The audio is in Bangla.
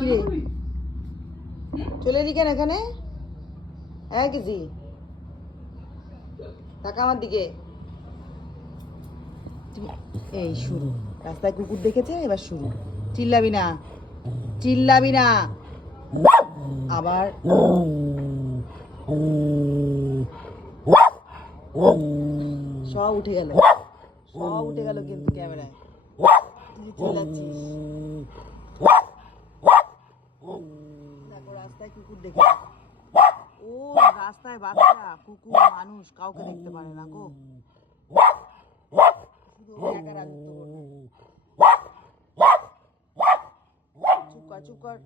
কিরে চলে এলি কেন এখানে? হ্যাঁ কিজি টাকা আমার দিকে। এই শুরু, রাস্তায় কুকুর দেখেছে, এবার শুরু। চিল্লাবি না, চিল্লাবি না। আবার সব উঠে গেল, সব উঠে গেল কিন্তু ক্যামেরায়। তুই চিল্লাচ্ছিস। দেখো রাস্তায় কুকুর দেখেছে। ও রাস্তায় বাচ্চা কুকুর মানুষ কাউকে দেখতে পারে না গো, শুধু ওকে একা রাজত্ব করবে। চুপ কর, চুপ কর।